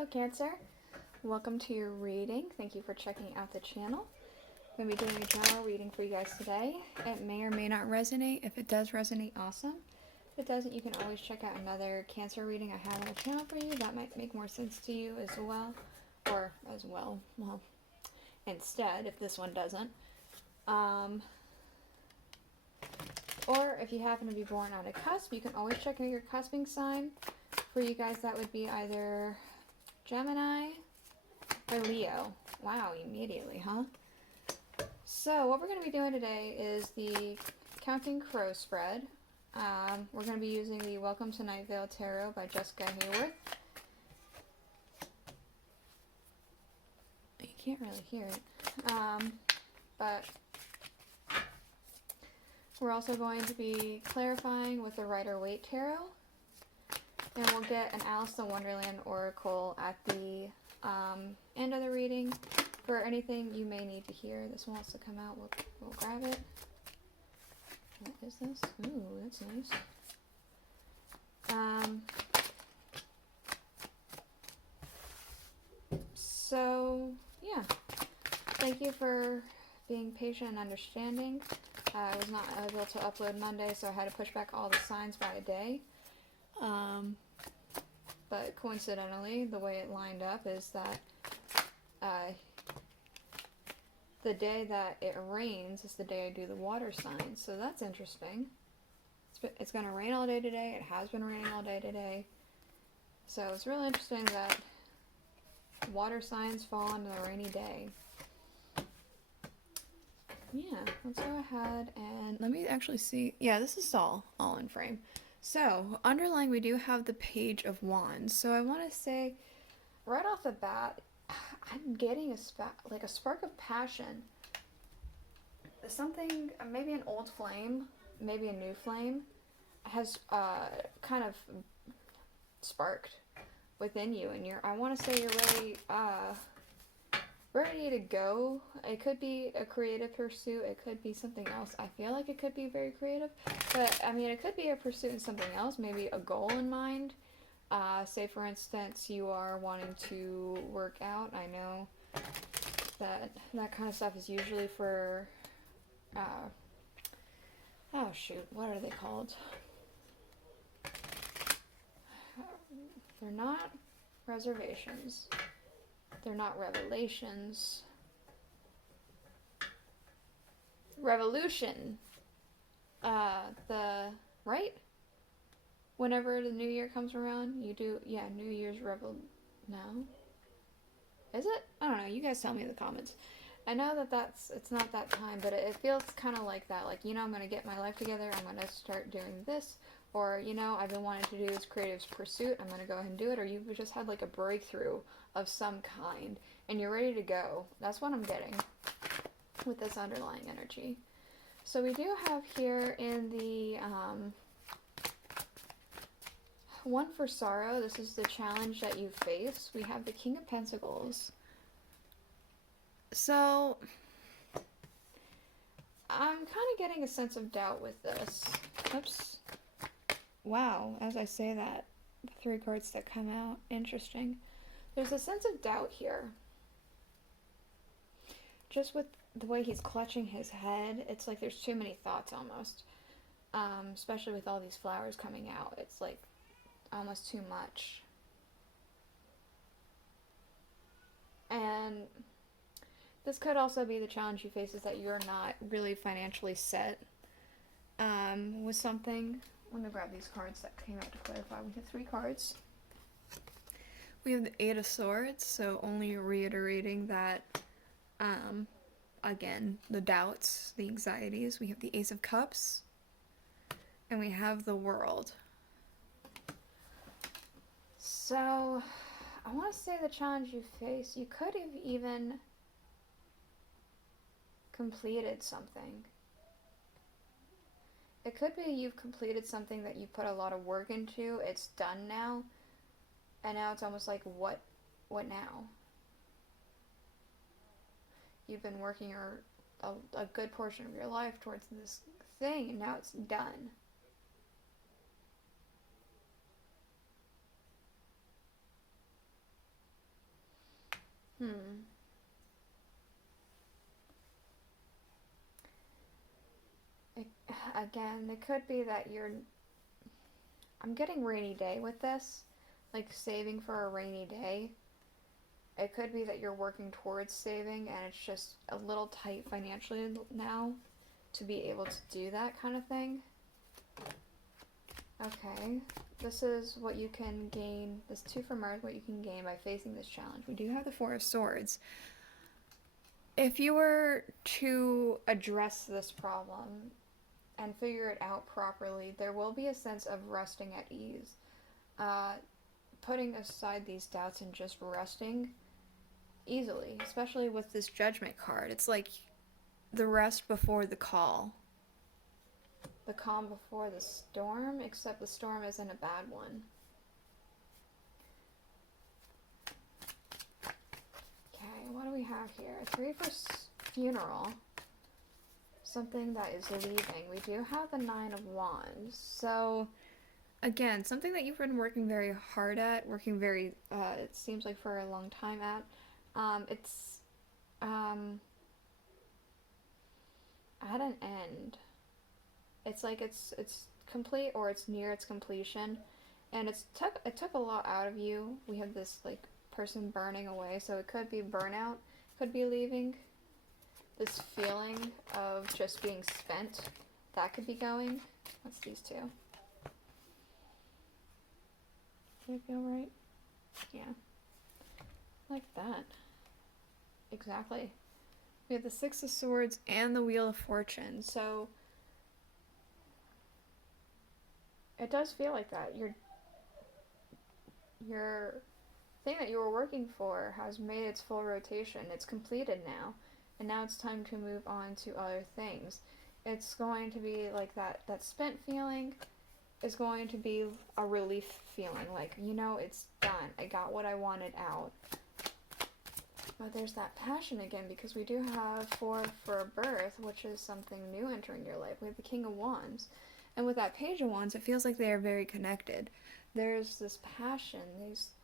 Hello Cancer, welcome to your reading. Thank you for checking out the channel. I'm going to be doing a general reading for you guys today. It may or may not resonate. If it does resonate, awesome. If it doesn't, you can always check out another Cancer reading I have on the channel for you. That might make more sense to you as well. Well, instead, if this one doesn't. Or if you happen to be born on a cusp, you can always check out your cusping sign. For you guys, that would be either Gemini or Leo. Wow, immediately, huh? So what we're going to be doing today is the Counting Crow spread. We're going to be using the Welcome to Night Vale Tarot by Jessica Hayworth. You can't really hear it. But we're also going to be clarifying with the Rider-Waite Tarot. And we'll get an Alice in Wonderland Oracle at the end of the reading for anything you may need to hear. This one wants to come out. We'll grab it. What is this? Ooh, that's nice. So, yeah. Thank you for being patient and understanding. I was not able to upload Monday, so I had to push back all the signs by a day. But coincidentally, the way it lined up is that the day that it rains is the day I do the water signs, so that's interesting. It's going to rain all day today. It has been raining all day today. So it's really interesting that water signs fall on a rainy day. Yeah, let's go ahead and let me actually see. Yeah, this is all in frame. So, underlying, we do have the Page of Wands. So I want to say, right off the bat, I'm getting a spark of passion. Something, maybe an old flame, maybe a new flame, has kind of sparked within you. And I want to say you're ready to go. It could be a creative pursuit. It could be something else. I feel like it could be very creative. But, I mean, it could be a pursuit in something else. Maybe a goal in mind. Say, for instance, you are wanting to work out. I know that kind of stuff is usually for... oh, shoot. What are they called? They're not reservations. They're not revelations. Revolution. Right? Whenever the new year comes around, you do, yeah, New Year's no? Is it? I don't know, you guys tell me in the comments. I know it's not that time, but it feels kind of like that. Like, I'm going to get my life together, I'm going to start doing this. Or, I've been wanting to do this creative pursuit, I'm going to go ahead and do it. Or you've just had like a breakthrough of some kind, and you're ready to go. That's what I'm getting with this underlying energy. So we do have here in the one for sorrow, this is the challenge that you face. We have the King of Pentacles. So I'm kind of getting a sense of doubt with this. Oops. Wow, as I say that, the 3 cards that come out, interesting. There's a sense of doubt here. Just with the way he's clutching his head, it's like there's too many thoughts almost. Especially with all these flowers coming out. It's like almost too much. And this could also be the challenge you face, is that you're not really financially set with something. Let me grab these cards that came out to clarify. We have 3 cards. We have the 8 of Swords, so only reiterating that, again, the doubts, the anxieties. We have the Ace of Cups, and we have the World. So, I want to say the challenge you face, you could have even completed something. It could be you've completed something that you put a lot of work into, it's done now, and now it's almost like, what now? You've been working a good portion of your life towards this thing, and now it's done. Hmm. It, again, it could be that you're. I'm getting rainy day with this, like saving for a rainy day. It could be that you're working towards saving and it's just a little tight financially now to be able to do that kind of thing. Okay, this is what you can gain. This 2 from Earth, what you can gain by facing this challenge. We do have the 4 of Swords. If you were to address this problem and figure it out properly, there will be a sense of resting at ease. Putting aside these doubts and just resting easily, especially with this Judgment card. It's like the rest before the call. The calm before the storm, except the storm isn't a bad one. Okay, what do we have here? 3 for funeral. Something that is leaving. We do have the 9 of Wands. So, again, something that you've been working very hard at, working very, it seems like for a long time at. It's at an end. It's like it's complete or it's near its completion, and it took a lot out of you. We have this like person burning away, so it could be burnout, could be leaving. This feeling of just being spent, that could be going. What's these 2? Do I feel right? Yeah. Like that. Exactly. We have the 6 of Swords and the Wheel of Fortune, so it does feel like that. Your thing that you were working for has made its full rotation. It's completed now, and now it's time to move on to other things. It's going to be like that spent feeling is going to be a relief feeling, like, you know, it's done. I got what I wanted out. But there's that passion again, because we do have 4 for birth, which is something new entering your life. We have the King of Wands. And with that Page of Wands, it feels like they are very connected. There's this passion, these,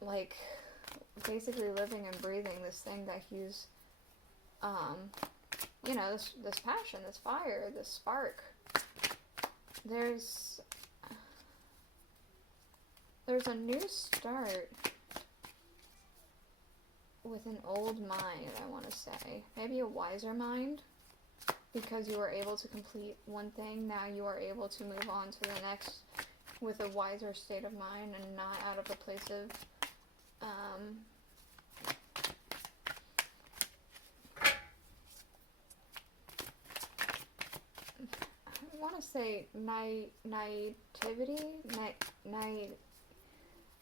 like, basically living and breathing this thing that he's, you know, this passion, this fire, this spark. There's a new start with an old mind, I want to say. Maybe a wiser mind, because you were able to complete one thing. Now you are able to move on to the next with a wiser state of mind and not out of a place of I want to say naivety.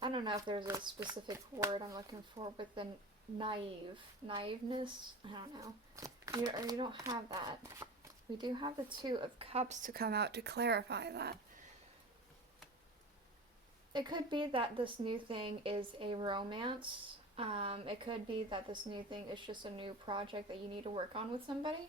I don't know if there's a specific word I'm looking for, but the naiveness. I don't know. You don't have that. We do have the 2 of Cups to come out to clarify that. It could be that this new thing is a romance. It could be that this new thing is just a new project that you need to work on with somebody.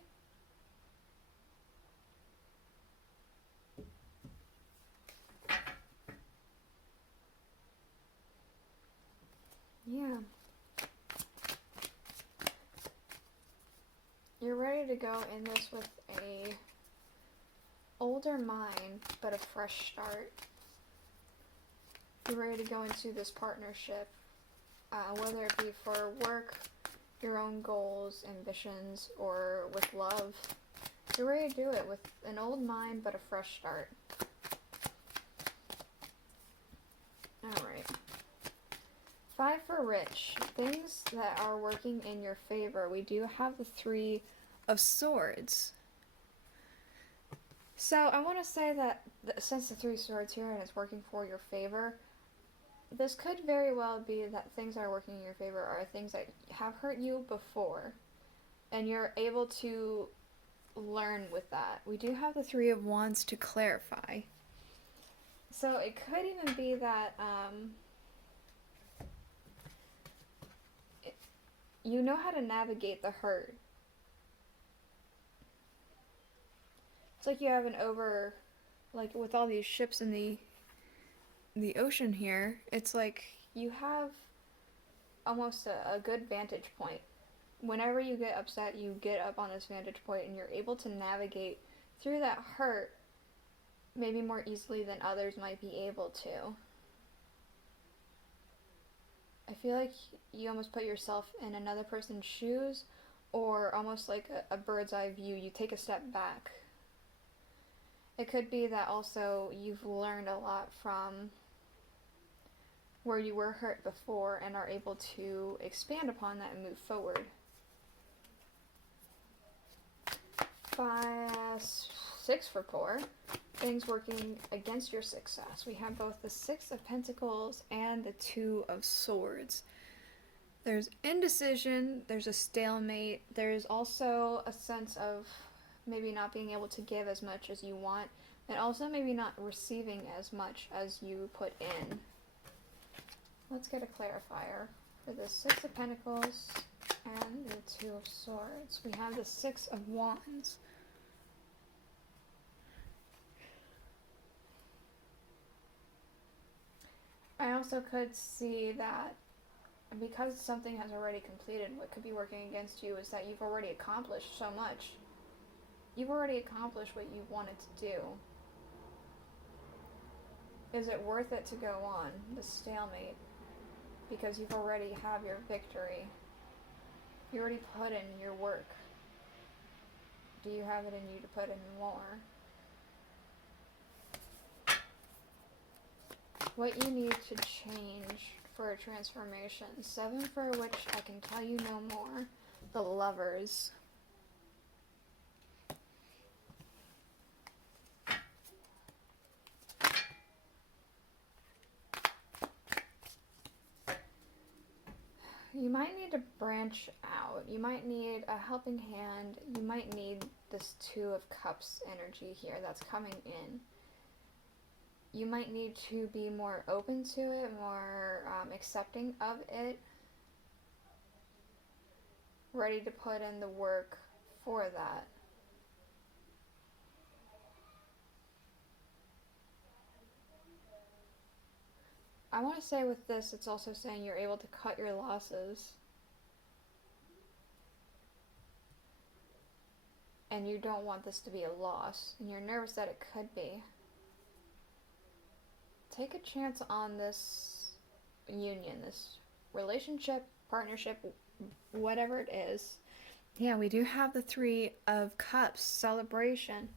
Yeah. You're ready to go in this with a older mind, but a fresh start. You're ready to go into this partnership, whether it be for work, your own goals, ambitions, or with love. You're ready to do it with an old mind, but a fresh start. Alright. 5 for rich. Things that are working in your favor. We do have the 3 of Swords. So I want to say that since the 3 swords here and it's working for your favor, this could very well be that things that are working in your favor are things that have hurt you before, and you're able to learn with that. We do have the 3 of Wands to clarify. So it could even be that you know how to navigate the hurt. It's like you have like with all these ships in the ocean here, it's like you have almost a good vantage point. Whenever you get upset, you get up on this vantage point and you're able to navigate through that hurt maybe more easily than others might be able to. I feel like you almost put yourself in another person's shoes, or almost like a bird's eye view. You take a step back. It could be that also you've learned a lot from where you were hurt before and are able to expand upon that and move forward. 6 for poor. Things working against your success. We have both the 6 of Pentacles and the 2 of Swords. There's indecision, there's a stalemate, there's also a sense of maybe not being able to give as much as you want, and also maybe not receiving as much as you put in. Let's get a clarifier for the 6 of Pentacles and the 2 of Swords. We have the 6 of Wands. I also could see that because something has already completed, what could be working against you is that you've already accomplished so much. You've already accomplished what you wanted to do. Is it worth it to go on, the stalemate? Because you've already have your victory. You already put in your work. Do you have it in you to put in more? What you need to change for a transformation. 7 for which I can tell you no more. The Lovers. You might need to branch out. You might need a helping hand. You might need this 2 of Cups energy here that's coming in. You might need to be more open to it, more accepting of it, ready to put in the work for that. I want to say with this, it's also saying you're able to cut your losses. And you don't want this to be a loss, and you're nervous that it could be. Take a chance on this union, this relationship, partnership, whatever it is. Yeah, we do have the 3 of Cups, celebration.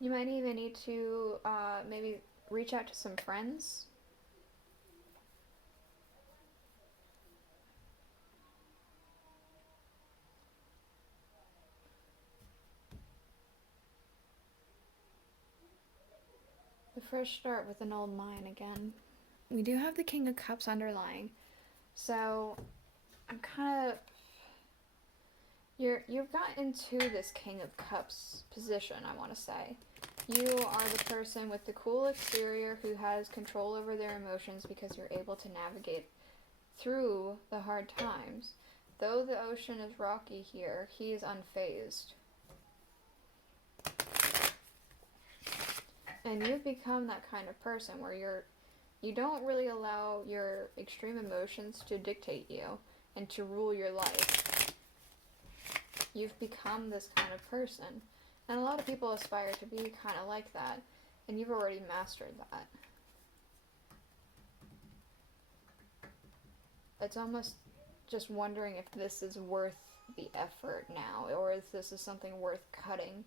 You might even need to maybe reach out to some friends. The fresh start with an old mine again. We do have the King of Cups underlying. So I'm kind of... You've gotten into this King of Cups position, I want to say. You are the person with the cool exterior who has control over their emotions because you're able to navigate through the hard times. Though the ocean is rocky here, he is unfazed. And you've become that kind of person where you don't really allow your extreme emotions to dictate you and to rule your life. You've become this kind of person. And a lot of people aspire to be kind of like that, and you've already mastered that. It's almost just wondering if this is worth the effort now, or if this is something worth cutting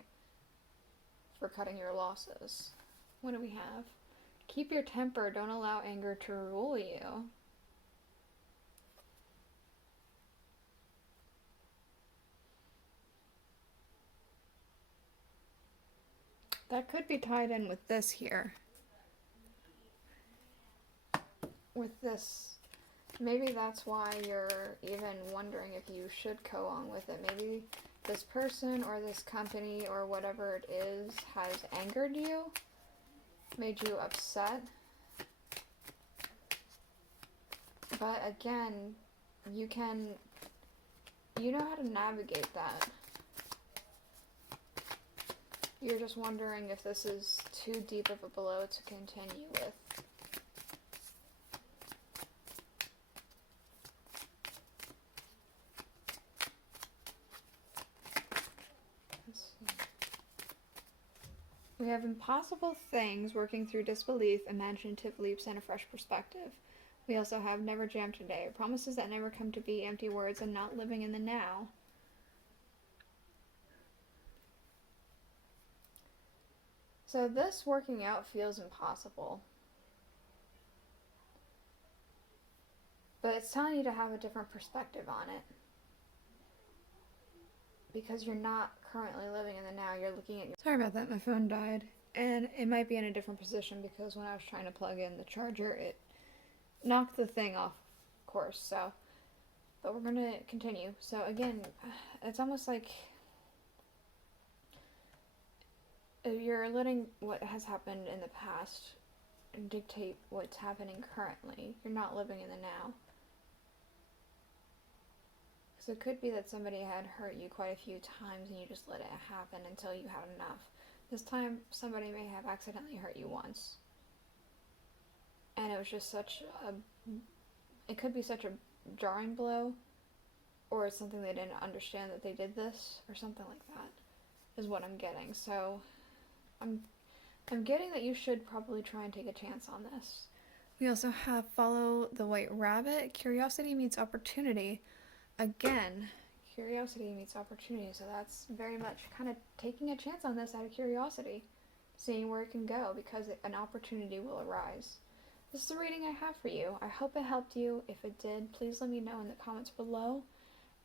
for cutting your losses. What do we have? Keep your temper. Don't allow anger to rule you. That could be tied in with this here. With this, maybe that's why you're even wondering if you should go on with it. Maybe this person or this company or whatever it is has angered you, made you upset. But again, you know how to navigate that. You're just wondering if this is too deep of a blow to continue with. We have impossible things, working through disbelief, imaginative leaps, and a fresh perspective. We also have never jam today, promises that never come to be, empty words, and not living in the now. So this working out feels impossible. But it's telling you to have a different perspective on it. Because you're not currently living in the now, you're looking at your... Sorry about that, my phone died. And it might be in a different position because when I was trying to plug in the charger, it knocked the thing off course, so... But we're gonna continue. So again, it's almost like... You're letting what has happened in the past dictate what's happening currently. You're not living in the now. So it could be that somebody had hurt you quite a few times and you just let it happen until you had enough. This time, somebody may have accidentally hurt you once. And it was just such a... It could be such a jarring blow, or it's something they didn't understand that they did this, or something like that, is what I'm getting. So, I'm getting that you should probably try and take a chance on this. We also have follow the white rabbit. Curiosity meets opportunity. Again, curiosity meets opportunity, so that's very much kind of taking a chance on this out of curiosity, seeing where it can go, because an opportunity will arise. This is the reading I have for you. I hope it helped you. If it did, please let me know in the comments below,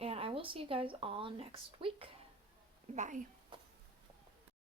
and I will see you guys all next week. Bye.